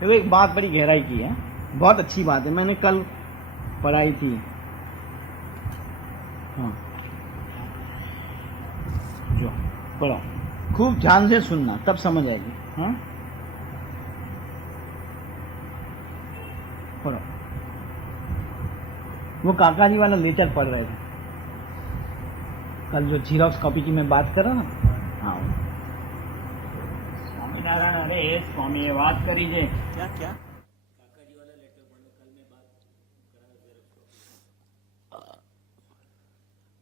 देखो एक बात बड़ी गहराई की है, बहुत अच्छी बात है, मैंने कल पढ़ाई थी। हाँ, जो पढ़ो, खूब ध्यान से सुनना तब समझ आएगी। हाँ, पढ़ो। वो काका जी वाला लेटर पढ़ रहे थे कल, जो जीरोक्स कॉपी की मैं बात कर रहा ना। हाँ, स्वामीनारायण, अरे स्वामी ये बात करीजिए। क्या क्या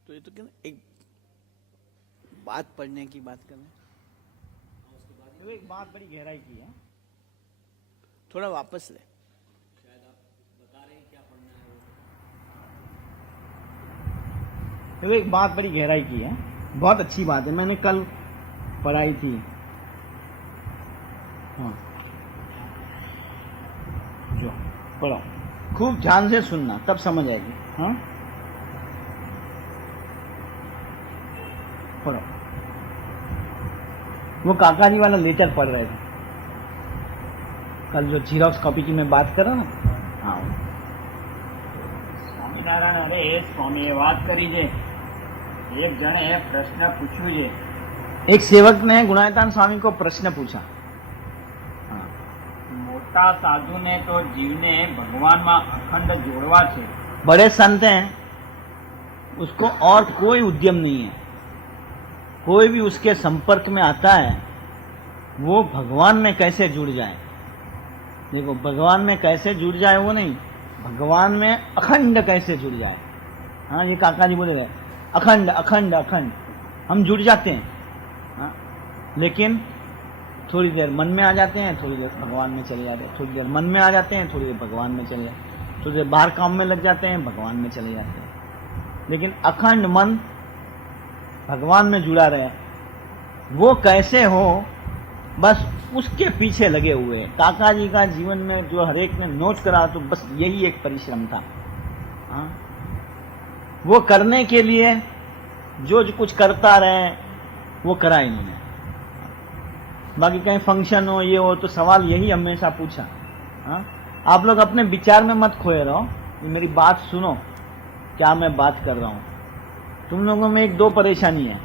तो ये तो क्या एक बात पढ़ने की बात करना, देखो एक बात बड़ी गहराई की है। थोड़ा वापस ले। देखो एक बात बड़ी गहराई की है, बहुत अच्छी बात है, मैंने कल पढ़ाई थी। हाँ, जो पढ़ो, खूब ध्यान से सुनना तब समझ आएगी। हाँ, पढ़ो। वो काका जी वाला लेटर पढ़ रहे थे कल, जो जीरोक्स कॉपी की मैं बात कर रहा ना। हाँ, स्वामीनारायण, अरे स्वामी ये बात करीजिए। एक जने प्रश्न पूछ्यो છે, एक सेवक ने गुणायतान स्वामी को प्रश्न पूछा। हाँ, मोटा साधु ने तो जीवने भगवान में अखंड जोड़वा छे, बड़े संत हैं, उसको और कोई उद्यम नहीं है, कोई भी उसके संपर्क में आता है वो भगवान में कैसे जुड़ जाए। देखो, भगवान में कैसे जुड़ जाए वो नहीं, भगवान में अखंड कैसे जुड़ जाए। हाँ, ये काका जी बोले अखंड अखंड अखंड, हम जुड़ जाते हैं। हाँ, लेकिन थोड़ी देर मन में आ जाते हैं, थोड़ी देर भगवान में चले जाते हैं, थोड़ी देर मन में आ जाते हैं, थोड़ी देर भगवान में चले जाते हैं, थोड़ी देर बाहर काम में लग जाते हैं, भगवान में चले जाते हैं। लेकिन अखंड मन भगवान में जुड़ा रहे, वो कैसे हो, बस उसके पीछे लगे हुए हैं। काका जी का जीवन में जो हरेक ने नोट करा तो बस यही एक परिश्रम था। हाँ, वो करने के लिए जो कुछ करता रहे वो करा ही नहीं। बाकी कहीं फंक्शन हो ये हो तो सवाल यही हमेशा पूछा। हाँ, आप लोग अपने विचार में मत खोए रहो, मेरी बात सुनो, क्या मैं बात कर रहा हूँ। तुम लोगों में एक दो परेशानी है,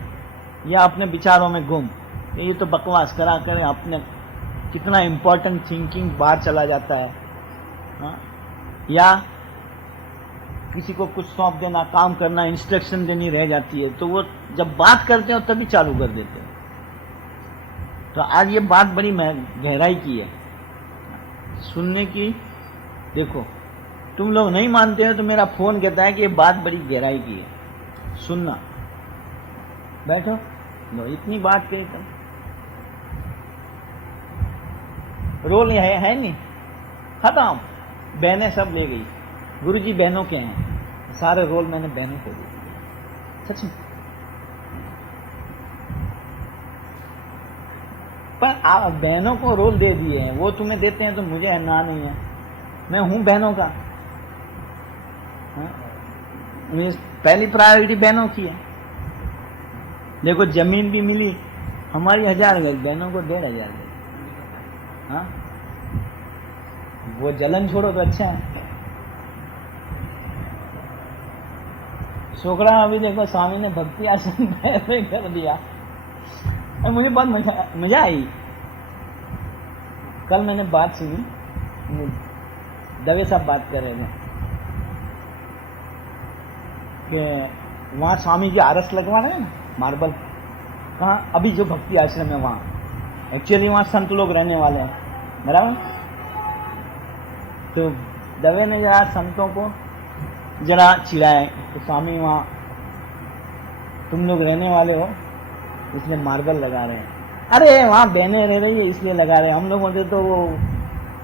या अपने विचारों में गुम, ये तो बकवास करा कर अपने कितना इम्पोर्टेंट थिंकिंग बाहर चला जाता है। हाँ, या किसी को कुछ सौंप देना, काम करना, इंस्ट्रक्शन देनी रह जाती है, तो वो जब बात करते हो तभी चालू कर देते हो। तो आज ये बात बड़ी गहराई की है, सुनने की। देखो, तुम लोग नहीं मानते हो तो मेरा फोन कहता है कि ये बात बड़ी गहराई की है, सुनना। बैठो, लो, इतनी बात कही तुम, रोल है नहीं, खत्म, बहनें सब ले गई, गुरुजी बहनों के हैं, सारे रोल मैंने बहनों को दे दिए, सच में। पर आप बहनों को रोल दे दिए हैं, वो तुम्हें देते हैं तो मुझे ना नहीं है, मैं हूं बहनों का। मुझे पहली प्रायोरिटी बहनों की है। देखो, जमीन भी मिली हमारी 1000 गज, बहनों को 1500 गज। हाँ, वो जलन छोड़ो तो अच्छा है। छोकरा अभी देखो, स्वामी ने भक्ति आश्रम ऐसे कर दिया, मुझे बहुत मजा आई। कल मैंने बात सुनी, दवे साहब बात कर रहे थे कि वहां स्वामी जी आरस लगवा रहे हैं ना, मार्बल। कहाँ? अभी जो भक्ति आश्रम है वहां, एक्चुअली वहां संत लोग रहने वाले हैं, बराबर। तो दवे ने जरा संतों को जरा चिढ़ाए, तो स्वामी वहां तुम लोग रहने वाले हो इसलिए मार्बल लगा रहे हैं। अरे वहां बहनें रह रही है इसलिए लगा रहे हैं, हम लोग होते तो वो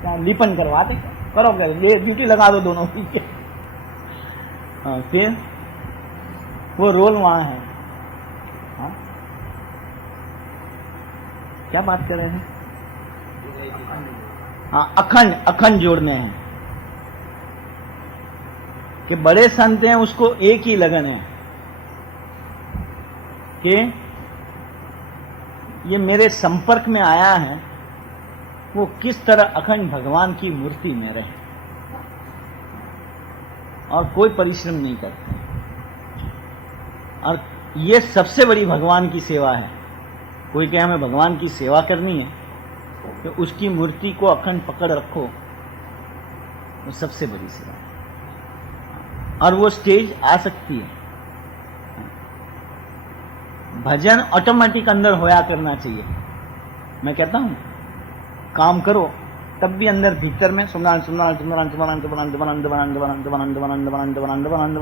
क्या लिपन करवाते, करो क्या, ये ड्यूटी लगा दो दोनों की। हाँ, फिर वो रोल वहां है। हाँ, क्या बात कर रहे हैं? हाँ, अखंड अखंड जोड़ने हैं कि बड़े संत हैं, उसको एक ही लगन है कि ये मेरे संपर्क में आया है वो किस तरह अखंड भगवान की मूर्ति में रहे और कोई परिश्रम नहीं करते। और ये सबसे बड़ी भगवान की सेवा है। कोई कहे हमें भगवान की सेवा करनी है तो उसकी मूर्ति को अखंड पकड़ रखो, वो सबसे बड़ी सेवा है। और वो स्टेज आ सकती है। भजन ऑटोमेटिक अंदर होया करना चाहिए। मैं कहता हूं काम करो तब भी अंदर भीतर में सुमरान सुमरान सुमरान सुमरान सुमरान सुमरान सुमरान सुमरान सुमरान सुमरान सुमरान सुमरान सुमरान सुमरान सुमरान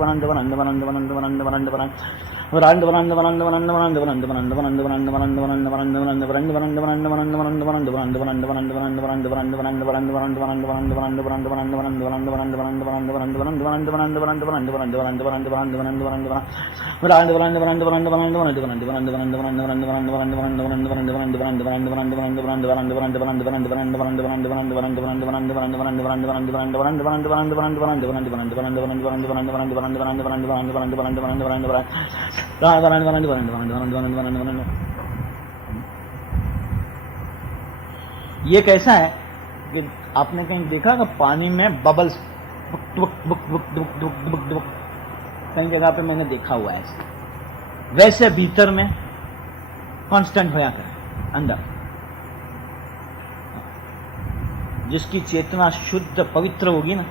सुमरान सुमरान सुमरान सुमरान ये कैसा है कि आपने कहीं देखा कि पानी में बबल्स कई जगह पे मैंने देखा हुआ है ऐसे। वैसे भीतर में कांस्टेंट होया करे अंदर। जिसकी चेतना शुद्ध पवित्र होगी ना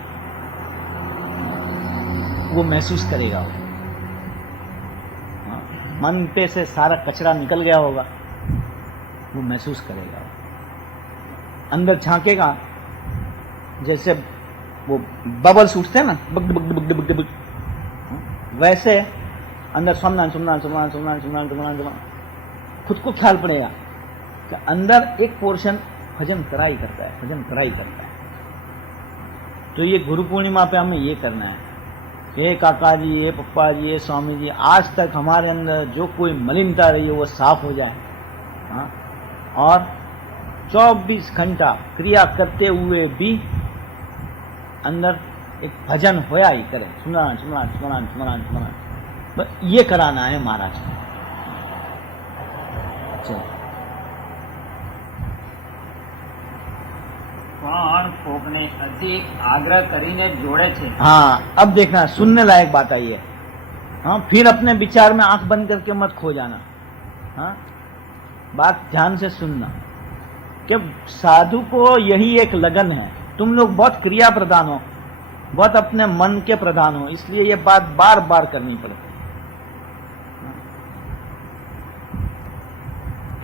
वो महसूस करेगा। मन पे से सारा कचरा निकल गया होगा, वो महसूस करेगा। अंदर झांकेगा जैसे वो बबल्स उठते हैं ना, bug bug bug bug bug, वैसे अंदर सुमरान सुमरान सुमरान सुमरान सुमरान सुमरान सुमरान खुद को ख्याल पड़ेगा कि अंदर एक पोर्शन भजन करा ही करता है, भजन करा ही करता है। तो ये गुरु पूर्णिमा पे हमें ये करना है। ये काका जी, ये पप्पा जी, ये स्वामी जी, आज तक हमारे अंदर जो कोई मलिनता रही है वो साफ हो जाए। हाँ? और 24 घंटा क्रिया करते हुए भी अंदर एक भजन होया ही करे, सुमरान सुमरान सुमरान सुमरान सुमरान। बस ये कराना है महाराज। चलो પણ કોકને અધિક આગ્રહ કરીને જોડે છે। हाँ, अब देखना सुनने लायक बात आई है। हाँ, फिर अपने विचार में आंख बंद करके मत खो जाना। हाँ, बात ध्यान से सुनना कि साधु को यही एक लगन है। तुम लोग बहुत क्रिया प्रधान हो, बहुत अपने मन के प्रधान हो, इसलिए ये बात बार बार करनी पड़ती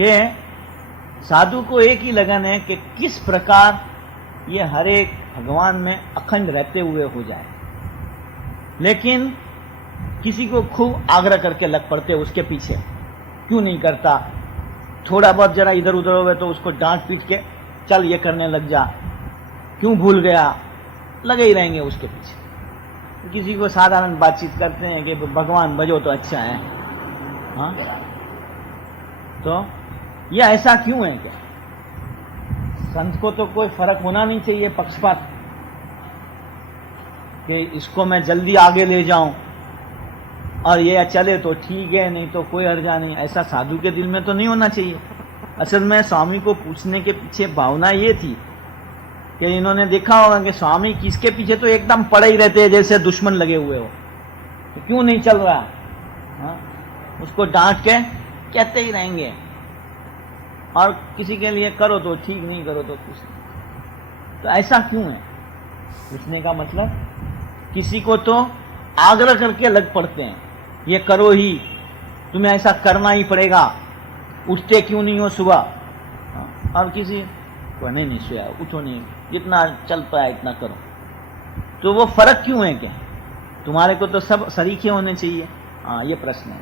है कि साधु को एक ही लगन है कि किस प्रकार ये हर एक भगवान में अखंड रहते हुए हो जाए। लेकिन किसी को खूब आग्रह करके लग पड़ते उसके पीछे, क्यों नहीं करता? थोड़ा बहुत जरा इधर उधर हो गए तो उसको डांट पीट के चल ये करने लग जा, क्यों भूल गया, लगे ही रहेंगे उसके पीछे। किसी को साधारण बातचीत करते हैं कि भगवान बजो तो अच्छा है। हाँ, तो ये ऐसा क्यों है? क्या संत को तो कोई फर्क होना नहीं चाहिए पक्षपात कि इसको मैं जल्दी आगे ले जाऊं और ये चले तो ठीक है, नहीं तो कोई हर्जा नहीं। ऐसा साधु के दिल में तो नहीं होना चाहिए। असल में स्वामी को पूछने के पीछे भावना ये थी कि इन्होंने देखा होगा कि स्वामी किसके पीछे तो एकदम पड़े ही रहते हैं जैसे दुश्मन लगे हुए हो, तो क्यों नहीं चल रहा? हाँ? उसको डांट के कहते ही रहेंगे और किसी के लिए करो तो ठीक, नहीं करो तो कुछ नहीं। तो ऐसा क्यों है? पूछने का मतलब किसी को तो आग्रह करके लग पड़ते हैं, ये करो ही, तुम्हें ऐसा करना ही पड़ेगा, उठते क्यों नहीं हो सुबह? और किसी को नहीं सोया, उठो नहीं, जितना चल पाया इतना करो। तो वो फर्क क्यों है? क्या तुम्हारे को तो सब सरीखे होने चाहिए? हाँ, ये प्रश्न है।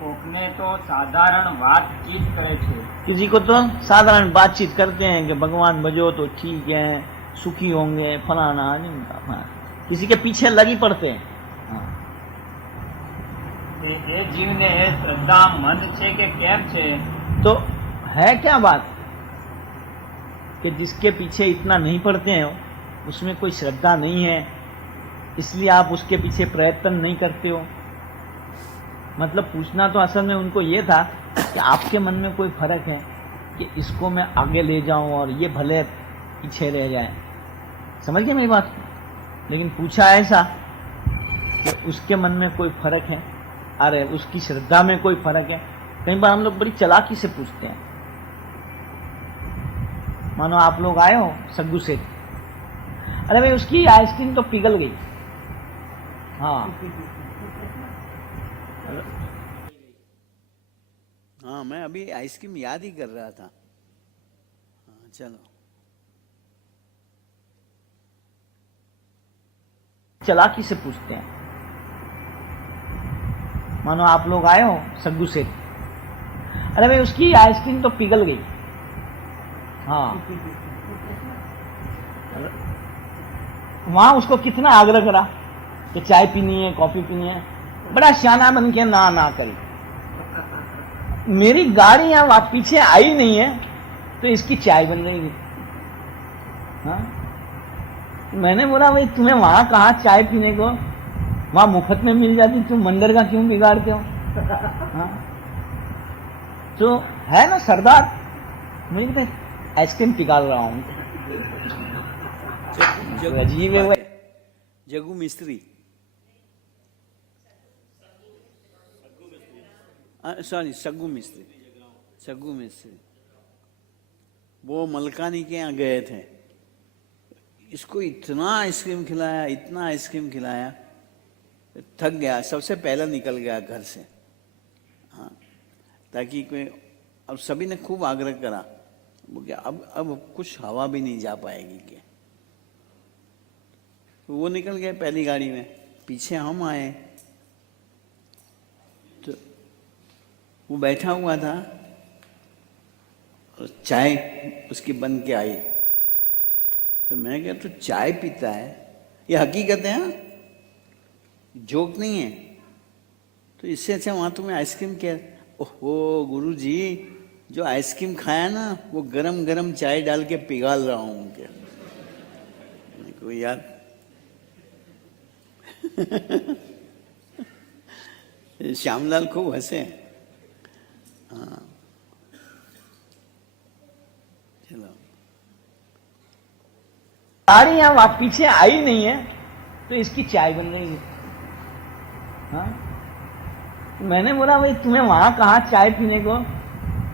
કોકને તો સાધારણ વાતચીત કરે છે। किसी को तो साधारण बातचीत करते हैं कि भगवान बजो तो ठीक है, सुखी होंगे, फलाना नहीं। हाँ, किसी के पीछे लगी पड़ते हैं। हाँ। એ જીવને એ શ્રદ્ધા મંદ છે કે કેમ છે? तो है क्या बात कि जिसके पीछे इतना नहीं पड़ते हैं उसमें कोई श्रद्धा नहीं है, इसलिए आप उसके पीछे प्रयत्न नहीं करते हो? मतलब पूछना तो असल में उनको ये था कि आपके मन में कोई फर्क है कि इसको मैं आगे ले जाऊं और ये भले पीछे रह जाए। समझ गए मेरी बात? लेकिन पूछा ऐसा कि उसके मन में कोई फर्क है, अरे उसकी श्रद्धा में कोई फर्क है। कई बार हम लोग बड़ी चालाकी से पूछते हैं। मानो आप लोग आए हो सग्गू से, अरे भाई उसकी आइसक्रीम तो पिघल गई। हाँ हाँ, मैं अभी आइसक्रीम याद ही कर रहा था। हाँ, चलो। चालाकी से पूछते हैं। मानो आप लोग आए हो सग्गू से, अरे भाई उसकी आइसक्रीम तो पिघल गई। हाँ वहां उसको कितना आग्रह करा कि चाय पीनी है, कॉफी पीनी है, बड़ा सियाना बन के ना करी। मेरी गाड़ी यहाँ पीछे आई नहीं है तो इसकी चाय बन रही। हाँ मैंने बोला भाई तुम्हें वहां कहा चाय पीने को, वहां मुफ्त में मिल जाती, तुम मंदिर का क्यों बिगाड़ते हो? हाँ तो है ना सरदार, मैं आइसक्रीम पिघाल रहा हूं। अजीब है भाई। जग्गू मिस्त्री, सॉरी सग्गू मिस्त्री, सग्गू मिस्त्री, वो मलकानी के यहाँ गए थे। इसको इतना आइसक्रीम खिलाया, इतना आइसक्रीम खिलाया, थक गया, सबसे पहले निकल गया घर से। हाँ ताकि कोई, अब सभी ने खूब आग्रह करा, वो क्या अब कुछ हवा भी नहीं जा पाएगी क्या? तो वो निकल गए पहली गाड़ी में, पीछे हम आए तो वो बैठा हुआ था और चाय उसकी बन के आई। तो मैं क्या, तू चाय पीता है? ये हकीकत है, हाँ जोक नहीं है। तो इससे अच्छा वहां तुम्हें आइसक्रीम क्या? ओहो गुरु जी, जो आइसक्रीम खाया ना वो गरम गरम चाय डाल के पिघाल रहा हूं क्या? कोई यार श्यामलाल खूब हंसे। हाँ चलो, गाड़ी यहाँ पीछे आई नहीं है तो इसकी चाय बन रही। हाँ मैंने बोला भाई तुम्हें वहां कहा चाय पीने को,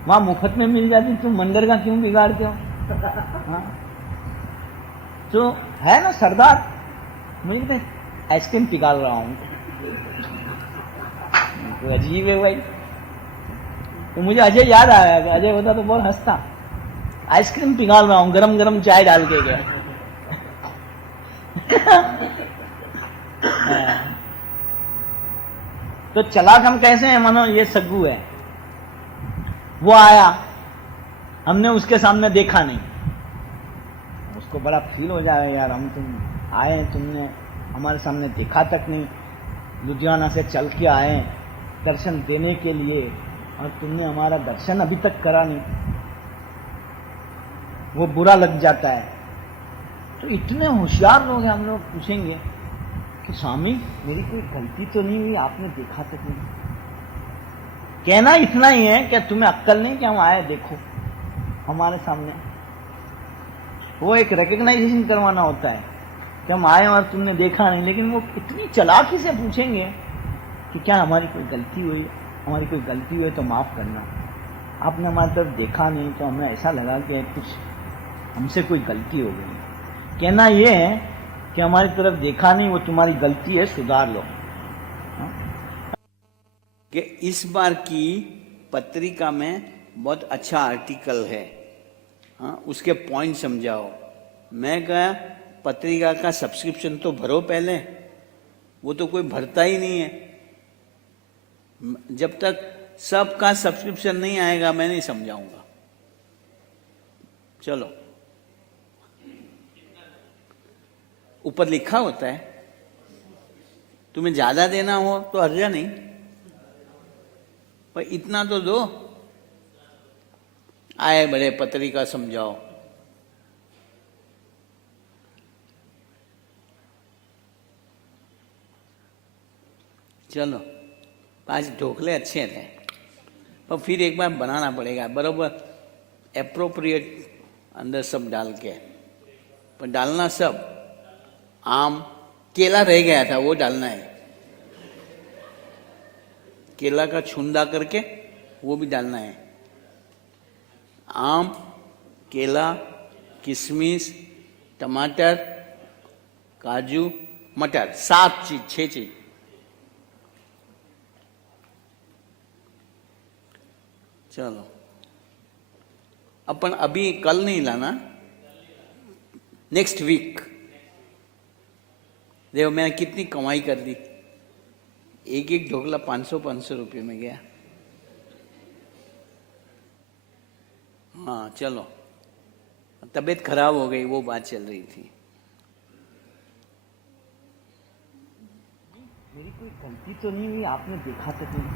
वहां मुफ्त में मिल जाती, तुम मंदिर का क्यों बिगाड़ते हो? हाँ तो है ना सरदार, मैं आइसक्रीम पिघाल रहा हूं। तो अजीब है भाई। तो मुझे अजय याद आया, अजय होता तो बहुत हंसता। आइसक्रीम पिघाल रहा हूं, गरम गरम चाय डाल के गया। तो चलाक हम कैसे हैं? मानो ये सग्गू है, वो आया, हमने उसके सामने देखा नहीं, उसको बड़ा फील हो जाएगा यार, हम तुम आए, तुमने हमारे सामने देखा तक नहीं, लुधियाना से चल के आए दर्शन देने के लिए और तुमने हमारा दर्शन अभी तक करा नहीं, वो बुरा लग जाता है। तो इतने होशियार लोग हैं, हम लोग पूछेंगे कि स्वामी मेरी कोई गलती तो नहीं हुई, आपने देखा तक नहीं। कहना इतना ही है कि तुम्हें अक्ल नहीं कि हम आए देखो हमारे सामने। वो एक रिकग्नाइजेशन करवाना होता है कि हम आए और तुमने देखा नहीं। लेकिन वो इतनी चालाकी से पूछेंगे कि क्या हमारी कोई गलती हुई, हमारी कोई गलती हुई तो माफ करना, आपने हमारी तरफ देखा नहीं तो हमें ऐसा लगा कि कुछ हमसे कोई गलती हो गई। कहना यह है कि हमारी तरफ देखा नहीं, वो तुम्हारी गलती है, सुधार लो। कि इस बार की पत्रिका में बहुत अच्छा आर्टिकल है, हाँ उसके पॉइंट समझाओ। मैं कहा पत्रिका का सब्सक्रिप्शन तो भरो पहले, वो तो कोई भरता ही नहीं है। जब तक सबका सब्सक्रिप्शन नहीं आएगा मैं नहीं समझाऊंगा। चलो, ऊपर लिखा होता है, तुम्हें ज्यादा देना हो तो हर्जा नहीं, पर इतना तो दो। आए बड़े पत्रिका समझाओ। चलो, आज ढोकले अच्छे थे, पर फिर एक बार बनाना पड़ेगा बरोबर। एप्रोप्रिएट अंदर सब डाल के, पर डालना सब, आम केला रह गया था वो डालना है, केला का छुंदा करके वो भी डालना है। आम, केला, किशमिश, टमाटर, काजू, मटर, 7 चीज 6 चीज। चलो अपन अभी कल नहीं लाना, नेक्स्ट वीक। देखो मैंने कितनी कमाई कर दी, एक एक ढोकला 500 रुपये में गया। हाँ चलो, तबीयत खराब हो गई वो बात चल रही थी। मेरी कोई गलती तो नहीं हुई, आपने देखा तो नहीं।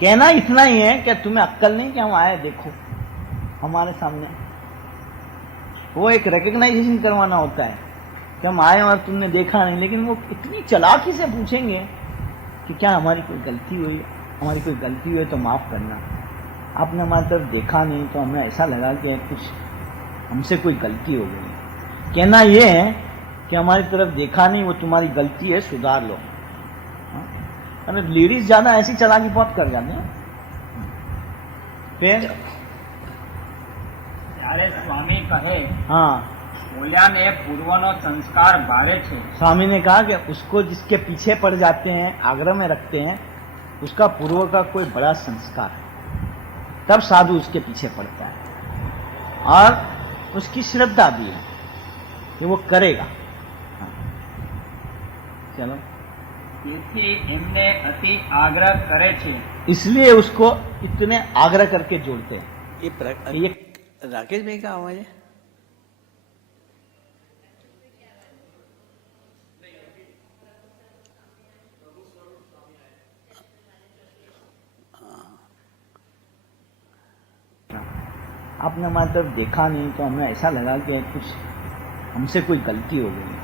कहना इतना ही है, क्या तुम्हें अक्ल नहीं कि हम आए देखो हमारे सामने। वो एक रिकग्नाइजेशन करवाना होता है कि हम आए और तुमने देखा नहीं, लेकिन वो इतनी चालाकी से पूछेंगे कि क्या हमारी कोई गलती हुई, हमारी कोई गलती हुई तो माफ करना। आपने हमारी तरफ देखा नहीं तो हमें ऐसा लगा कि कुछ हमसे कोई गलती हो गई। कहना ये है कि हमारी तरफ देखा नहीं, वो तुम्हारी गलती है, सुधार लो। अरे लेडीज ज्यादा ऐसी चालाकी बहुत कर जाते हैं। फिर ત્યારે સ્વામી કહે हाँ, ઓલ્યાને પૂર્વનો સંસ્કાર ભારે છે, स्वामी ने कहा कि उसको जिसके पीछे पड़ जाते हैं, आग्रह में रखते हैं, उसका पूर्व का कोई बड़ा संस्कार है, तब साधु उसके पीछे पड़ता है। और उसकी श्रद्धा भी है कि वो करेगा। हाँ। चलो, તેથી એમને અતિ આગ્રહ કરે છે। इसलिए उसको इतने आग्रह करके जोड़ते हैं। ये राकेश भाई का आवाज है। आपने हमारी तरफ देखा नहीं तो हमें ऐसा लगा कि कुछ हमसे कोई गलती हो गई।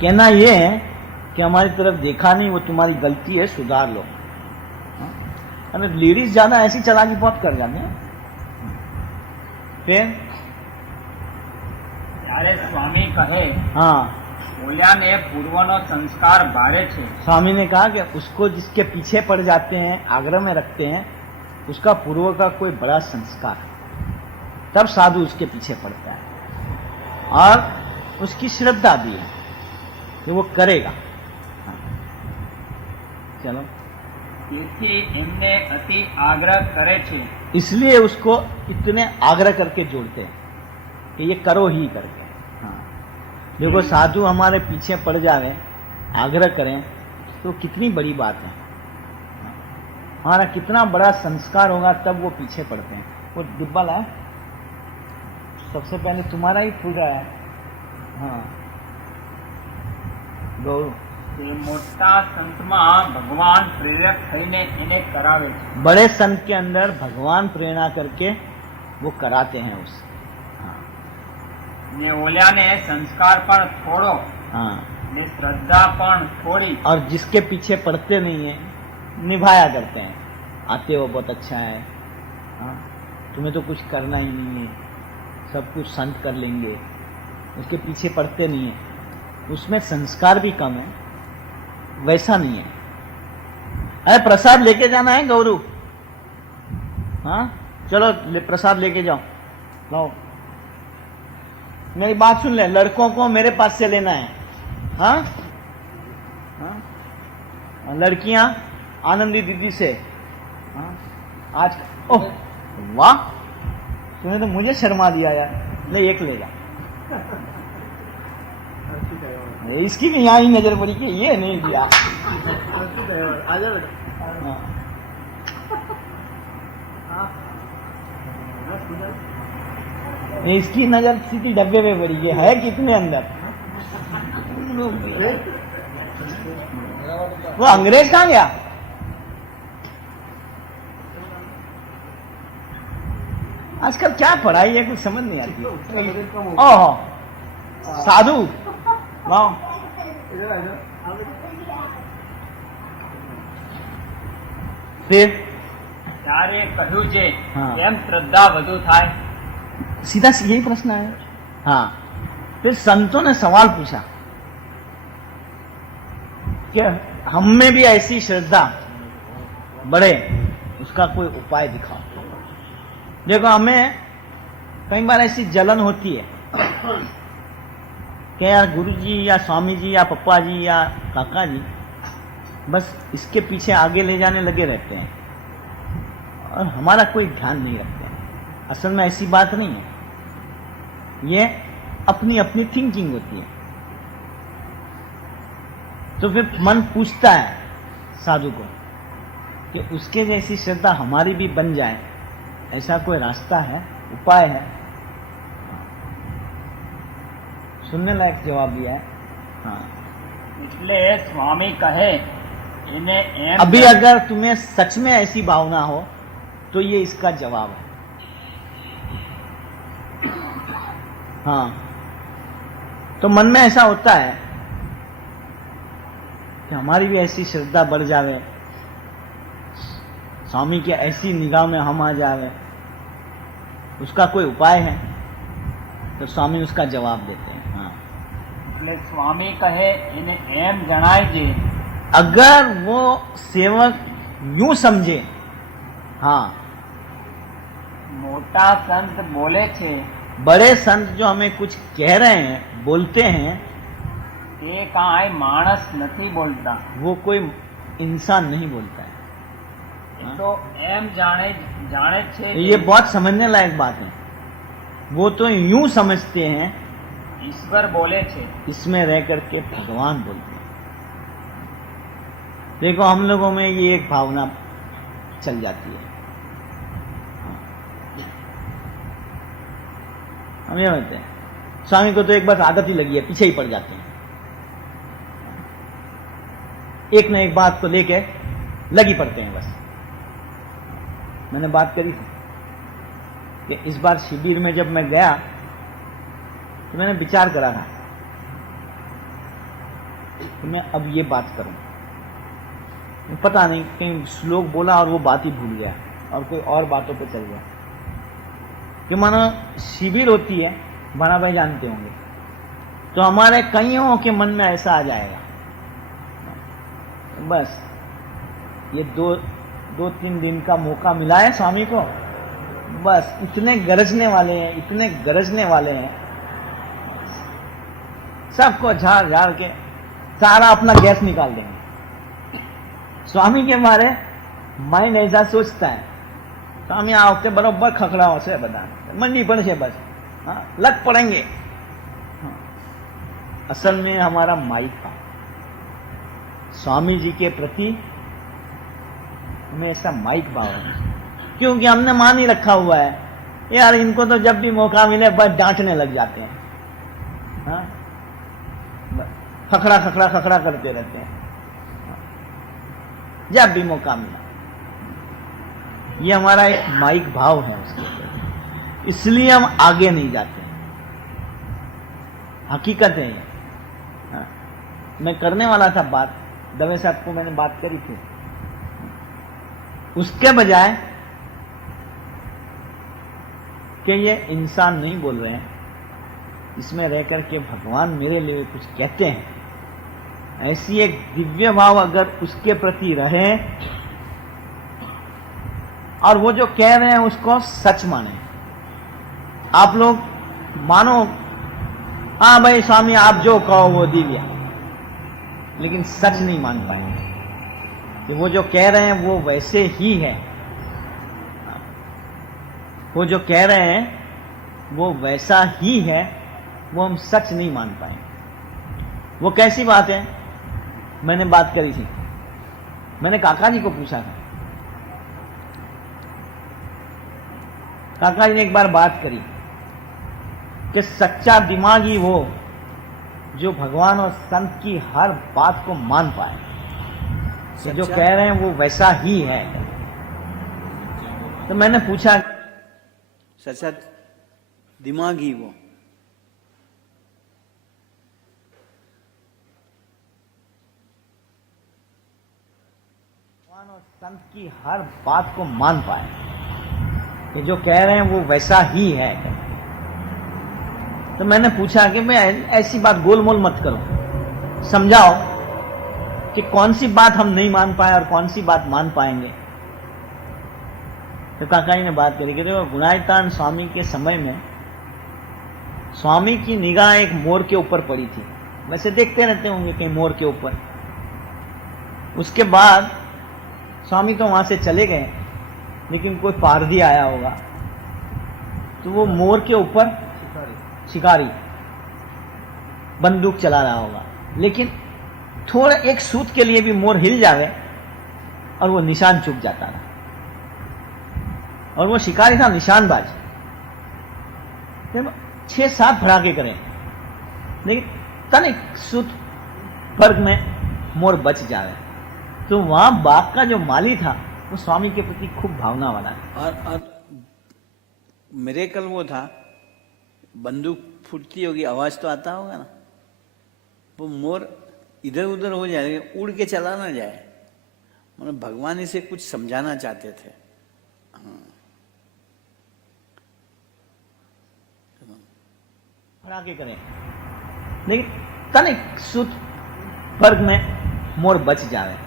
कहना यह है कि हमारी तरफ देखा नहीं, वो तुम्हारी गलती है, सुधार लो। हाँ? अरे लेडीज ज्यादा ऐसी चालाकी बहुत कर जाते हैं। फिर ત્યારે સ્વામી કહે हाँ, ઓલ્યાને પૂર્વનો સંસ્કાર ભારે છે, स्वामी ने कहा कि उसको जिसके पीछे पड़ जाते हैं, आग्रह में रखते हैं, उसका पूर्व का कोई बड़ा संस्कार है, तब साधु उसके पीछे पड़ता है। और उसकी श्रद्धा भी है कि वो करेगा। हाँ। चलो, તેથી એમને અતિ આગ્રહ કરે છે। इसलिए उसको इतने आग्रह करके जोड़ते हैं कि ये करो ही करके। हाँ। देखो साधु हमारे पीछे पड़ जाए, आग्रह करें तो कितनी बड़ी बात है। हाँ। हमारा कितना बड़ा संस्कार होगा तब वो पीछे पड़ते हैं। वो डिब्बा लाए, सबसे पहले तुम्हारा ही फूल रहा है। हाँ, गौरव, તે મોટા સંતમાં ભગવાન પ્રેરક થઈને એને કરાવે છે। बड़े संत के अंदर भगवान प्रेरणा करके वो कराते हैं उसे। हाँ, ને ઓલ્યાને સંસ્કાર પણ થોડો हाँ। ને શ્રદ્ધા પણ થોડી। और जिसके पीछे पड़ते नहीं है, निभाया करते हैं। आते हो बहुत अच्छा है, हाँ, तुम्हें तो कुछ करना ही नहीं है, सब कुछ संत कर लेंगे। उसके पीछे पड़ते नहीं है, उसमें संस्कार भी कम है, वैसा नहीं है। अरे प्रसाद लेके जाना है गौरू। हाँ चलो प्रसाद लेके जाओ, लाओ। मेरी बात सुन ले, लड़कों को मेरे पास से लेना है। हाँ, हाँ? लड़कियां आनंदी दीदी से। हाँ? आज ओह वाह, तूने तो मुझे शर्मा दिया यार। ले एक ले जा। इसकी भी यहाँ ही नजर पड़ी कि ये नहीं दिया। हाँ। इसकी नजर सीधी डब्बे में पड़ी है कितने अंदर। वो अंग्रेज कहाँ गया? आजकल क्या पढ़ाई है कुछ समझ नहीं आती। ओह साधु वाह, फिर ત્યારે કહ્યું છે હા. એમ શ્રદ્ધા વધુ થાય. सीधा यही प्रश्न है. हाँ, फिर संतों ने सवाल पूछा कि हम में भी ऐसी श्रद्धा बढ़े, उसका कोई उपाय दिखाओ. देखो, हमें कई बार ऐसी जलन होती है कि यार गुरु जी या स्वामी जी या पप्पा जी या काका जी बस इसके पीछे आगे ले जाने लगे रहते हैं और हमारा कोई ध्यान नहीं रखते हैं. असल में ऐसी बात नहीं है, ये अपनी अपनी थिंकिंग होती है. तो फिर मन पूछता है साधु को कि उसके जैसी श्रद्धा हमारी भी बन जाए, ऐसा कोई रास्ता है, उपाय है? सुनने लायक जवाब दिया है. हाँ, એટલે સ્વામી કહે એને એમ अभी अगर तुम्हें सच में ऐसी भावना हो तो ये इसका जवाब है. हाँ, तो मन में ऐसा होता है कि हमारी भी ऐसी श्रद्धा बढ़ जावे, स्वामी की ऐसी निगाह में हम आ जावे, उसका कोई उपाय है? तो स्वामी उसका जवाब देते हैं. हाँ, એટલે સ્વામી કહે એને એમ જણાયજે अगर वो सेवक यूं समझे, हाँ, મોટા સંત બોલે છે बड़े संत जो हमें कुछ कह रहे हैं, बोलते हैं, તે કાંઈ માણસ નથી બોલતા. वो कोई इंसान नहीं बोलता है. એ તો એમ જાણે જ છે ये કે बहुत समझने लायक बात है. वो तो यूं समझते हैं, ઈશ્વર બોલે છે. इसमें रह करके भगवान बोलते हैं. देखो, हम लोगों में ये एक भावना चल जाती है. हम ये बोलते हैं स्वामी को तो एक बार आदत ही लगी है, पीछे ही पड़ जाते हैं. एक न एक बात को लेके लगी पड़ते हैं बस. मैंने बात करी थी कि इस बार शिविर में जब मैं गया तो मैंने विचार करा था कि मैं अब ये बात करूं. पता नहीं कहीं श्लोक बोला और वो बात ही भूल गया और कोई और बातों पे चल गया. कि मानो शिविर होती है, भाना भाई जानते होंगे, तो हमारे कईयों के मन में ऐसा आ जाएगा बस ये दो तीन दिन का मौका मिला है स्वामी को, बस इतने गरजने वाले हैं, इतने गरजने वाले हैं, सबको झाड़ झाड़ के सारा अपना गैस निकाल देंगे. स्वामी के बारे माइंड ऐसा सोचता है, स्वामी आ वखते बरोबर खखड़ाओ से बता मंडी पड़े बस. हाँ, लग पड़ेंगे. हाँ, असल में हमारा माइक था स्वामी जी के प्रति, हमें ऐसा माइक भाव है क्योंकि हमने मान ही रखा हुआ है यार इनको तो जब भी मौका मिले बस डांटने लग जाते हैं. हाँ, खखड़ा खखड़ा खखड़ा करते रहते हैं जब भी मौका मिला. ये हमारा एक माइक भाव है उसके ऊपर, इसलिए हम आगे नहीं जाते. हकीकत है ये. हाँ, मैं करने वाला था बात, दवे साहब को मैंने बात करी थी, उसके बजाय कि ये इंसान नहीं बोल रहे हैं, इसमें रह करके भगवान मेरे लिए कुछ कहते हैं, ऐसी एक दिव्य भाव अगर उसके प्रति रहे और वो जो कह रहे हैं उसको सच माने. आप लोग मानो हाँ भाई स्वामी आप जो कहो वो दिव्य, लेकिन सच नहीं मान पाएंगे कि वो जो कह रहे हैं वो वैसे ही है. वो जो कह रहे हैं वो वैसा ही है, वो हम सच नहीं मान पाएंगे. वो कैसी बात है? मैंने बात करी थी, मैंने काका जी को पूछा था. काका जी ने एक बार बात करी कि सच्चा दिमागी वो जो भगवान और संत की हर बात को मान पाए, तो जो कह रहे हैं वो वैसा ही है. तो मैंने पूछा सच्चा दिमागी वो भगवान और संत की हर बात को मान पाए कि जो कह रहे हैं वो वैसा ही है। तो मैंने पूछा कि मैं ऐसी बात गोलमोल मत करो, समझाओ कि कौन सी बात हम नहीं मान पाए और कौन सी बात मान पाएंगे। तो काका जी ने बात करी कि देखो, गुणायतान स्वामी के समय में स्वामी की निगाह एक मोर के ऊपर पड़ी थी। वैसे देखते रहते होंगे कहीं मोर के ऊपर। उसके बाद स्वामी तो वहां से चले गए, लेकिन कोई पारधी आया होगा तो वो मोर के ऊपर शिकारी बंदूक चला रहा होगा, लेकिन थोड़ा एक सूत के लिए भी मोर हिल जावे और वो निशान चुक जाता था। और वो शिकारी था निशानबाज, 6-7 भड़ाके करें, लेकिन तनिक सूत फर्क में मोर बच जावे। तो वहां बाग का जो माली था वो स्वामी के प्रति खूब भावना वाला है। और मिरेकल वो था, बंदूक फूटती होगी, आवाज तो आता होगा ना, वो मोर इधर उधर हो जाए, उड़ के चला ना जाए। मतलब भगवान इसे कुछ समझाना चाहते थे। भड़ाके करें, लेकिन तनिक सूत फर्क में मोर बच जावे।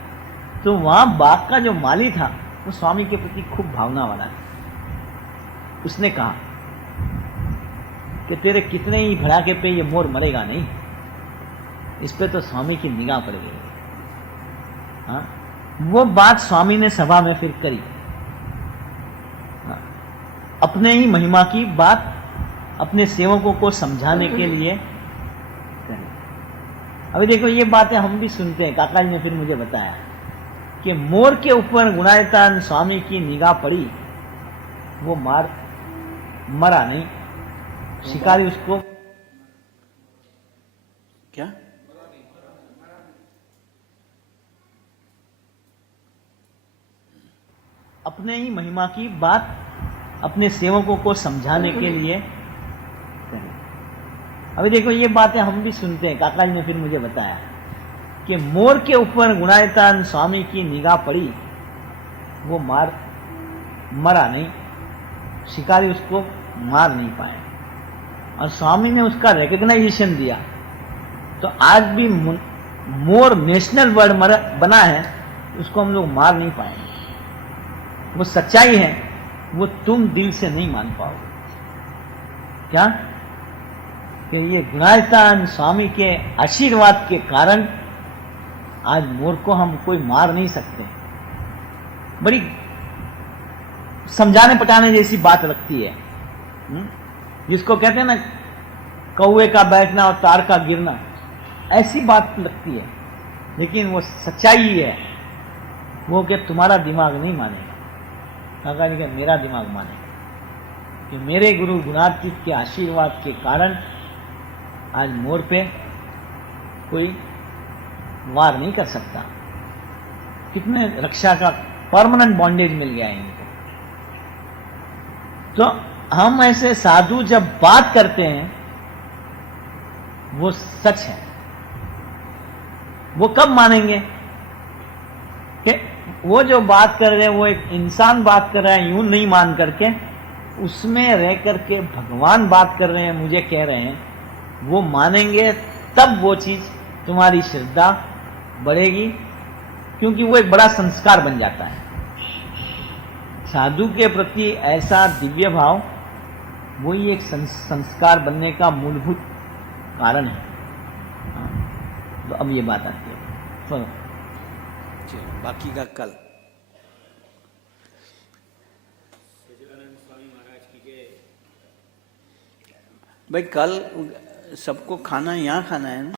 तो वहां बाग का जो माली था वो स्वामी के प्रति खूब भावना वाला है। उसने कहा कि तेरे कितने ही भड़ाके पे ये मोर मरेगा नहीं, इस पे तो स्वामी की निगाह पड़ गई। हाँ, वो बात स्वामी ने सभा में फिर करी। हाँ, अपने ही महिमा की बात अपने सेवकों को समझाने के लिए। अभी देखो, ये बातें हम भी सुनते हैं। काका जी ने फिर मुझे बताया कि मोर के ऊपर गुणायतान स्वामी की निगाह पड़ी, वो मरा नहीं, शिकारी उसको क्या अपने ही महिमा की बात अपने सेवकों को समझाने के लिए। अभी देखो, ये बातें हम भी सुनते हैं। काका जी ने फिर मुझे बताया कि मोर के ऊपर गुणायतान स्वामी की निगाह पड़ी, वो मरा नहीं, शिकारी उसको मार नहीं पाए, और स्वामी ने उसका रिकग्नाइजेशन दिया। तो आज भी मोर नेशनल बर्ड बना है, उसको हम लोग मार नहीं पाएंगे। वो सच्चाई है, वो तुम दिल से नहीं मान पाओगे। क्या कि ये गुणायतान स्वामी के आशीर्वाद के कारण आज मोर को हम कोई मार नहीं सकते। बड़ी समझाने पटाने जैसी बात लगती है, जिसको कहते हैं ना कौवे का बैठना और तार का गिरना, ऐसी बात लगती है, लेकिन वो सच्चाई ही है। वो कि तुम्हारा दिमाग नहीं मानेगा, काका जी का मेरा दिमाग मानेगा कि मेरे गुरु गुणातीत के आशीर्वाद के कारण आज मोर पे कोई वार नहीं कर सकता। कितने रक्षा का परमानेंट बॉन्डेज मिल गया है इनको। तो हम ऐसे साधु जब बात करते हैं वो सच है, वो कब मानेंगे कि वो जो बात कर रहे हैं वो एक इंसान बात कर रहा है यूं नहीं मान करके, उसमें रह करके भगवान बात कर रहे हैं, मुझे कह रहे हैं, वो मानेंगे तब वो चीज तुम्हारी श्रद्धा बढ़ेगी, क्योंकि वो एक बड़ा संस्कार बन जाता है। साधु के प्रति ऐसा दिव्य भाव वही एक संस्कार बनने का मूलभूत कारण है। तो अब ये बात आती है, सुनो। चलो, बाकी का कल। भाई कल सबको खाना यहाँ खाना है ना।